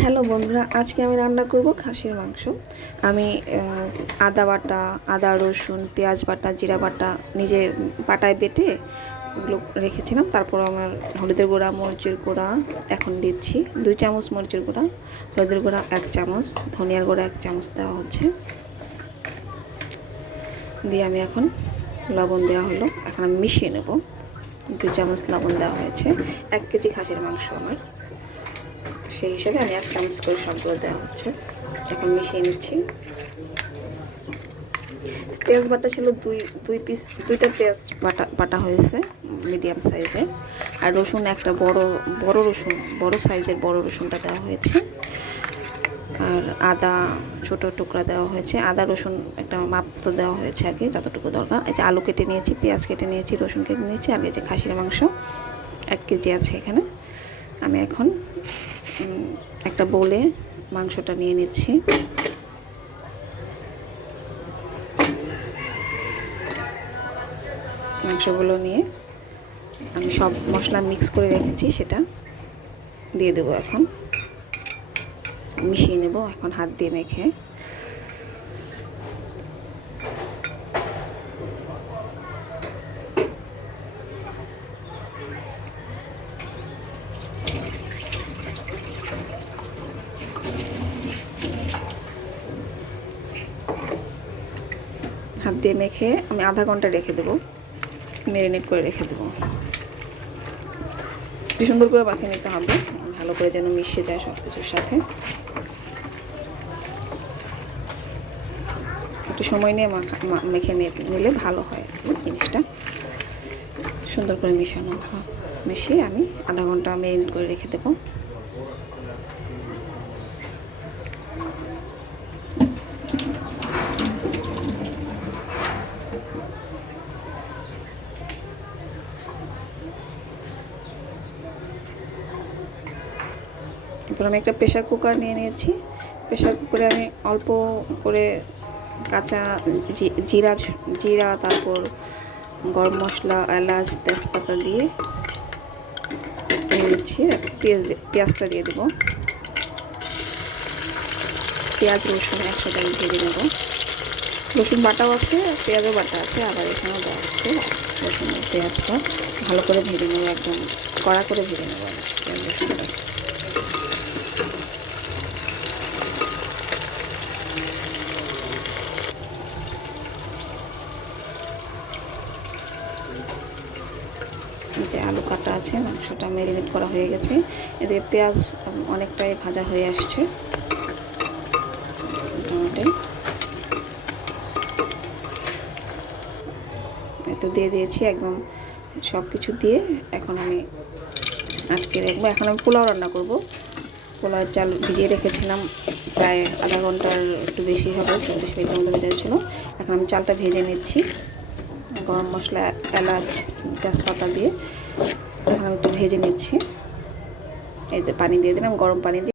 Hello বন্ধুরা, আজকে আমি রান্না করব খাসির মাংস। আমি আদা বাটা, আদা, রসুন, পেঁয়াজ বাটা, জিরা বাটা নিজে পাটায় বেটে ওগুলো রেখেছিলাম। তারপর আমার হলুদের গুঁড়া, মরিচের গুঁড়া এখন দিচ্ছি। দুই চামচ মরিচের গুঁড়া, হলুদের গুঁড়া এক চামচ, ধনিয়ার গুঁড়া এক চামচ দেওয়া হচ্ছে। দিয়ে আমি এখন লবণ দেওয়া হলো। এখন আমি মিশিয়ে নেব। দু চামচ লবণ দেওয়া হয়েছে। এক কেজি খাসির মাংস আমার। সেই হিসাবে আমি এক চামচ করে সবগুলো দেওয়া হচ্ছে এখন মিশিয়ে নিচ্ছি। পেঁয়াজ বাটা ছিল দুই দুই পিস দুইটা পেঁয়াজ বাটা বাটা হয়েছে মিডিয়াম সাইজের আর রসুন একটা বড় বড় রসুন, বড় সাইজের বড় রসুনটা দেওয়া হয়েছে। আর আদা ছোট টুকরা দেওয়া হয়েছে। আদা, রসুন একটা মাপ তো দেওয়া হয়েছে আর কি, যতটুকু দরকার। এই যে আলু কেটে নিয়েছি, পেঁয়াজ কেটে নিয়েছি, রসুন কেটে নিয়েছি, আর এই যে খাসির মাংস, এক কেজি আছে এখানে। আমি এখন একটা বোলে মাংসটা নিয়ে নিচ্ছি। মাংসগুলো নিয়ে আমি সব মশলা মিক্স করে রেখেছি, সেটা দিয়ে দেবো এখন। মিশিয়ে নেব, এখন হাত দিয়ে মেখে। হাত দিয়ে মেখে আমি আধা ঘণ্টা রেখে দেবো। ম্যারিনেট করে রেখে দেবো। একটু সুন্দর করে মাখিয়ে নিতে হবে। ভালো করে যেন মিশে যায় সব কিছুর সাথে। একটু সময় নিয়ে মাখা মেখে নিলে ভালো হয় জিনিসটা। সুন্দর করে মিশানো, মিশিয়ে আমি আধা ঘণ্টা ম্যারিনেট করে রেখে দেবো। এরপর আমি একটা প্রেশার কুকার নিয়ে নিয়েছি। প্রেশার কুকারে আমি অল্প করে কাঁচা জিরা জিরা, তারপর গরম মশলা, এলাচ, তেজপাতা দিয়ে নিয়ে নিচ্ছি। পেঁয়াজ পেঁয়াজটা দিয়ে দেবো। পেঁয়াজ, রসুন একসাথে আমি ভেজে নেব। রসুন বাটাও আছে, পেঁয়াজও বাটা আছে, আবার এখানেও দেওয়া হচ্ছে রসুন পেঁয়াজটা ভালো করে ভেজে নেব, একদম কড়া করে ভেজে নেব। রসুনটা যে আলু কাটা আছে, মাংসটা ম্যারিনেট করা হয়ে গেছে। এদিকে পেঁয়াজ অনেকটাই ভাজা হয়ে আসছে। মোটামুটি তো দিয়ে দিয়েছি, একদম সব কিছু দিয়ে এখন আমি আটকে রাখব। এখন আমি পোলাও রান্না করব। পোলাওয়ের চাল ভিজিয়ে রেখেছিলাম, প্রায় আধা ঘণ্টার একটু বেশি হবে চল্লিশ মিনিটের মতো ভেজে ছিল এখন আমি চালটা ভেজে নিচ্ছি। গরম মশলা, এলাচ, তেজপাতা দিয়ে এখন আমি একটু ভেজে নিচ্ছি। এই যে পানি দিয়ে দিলাম, গরম পানি দিয়ে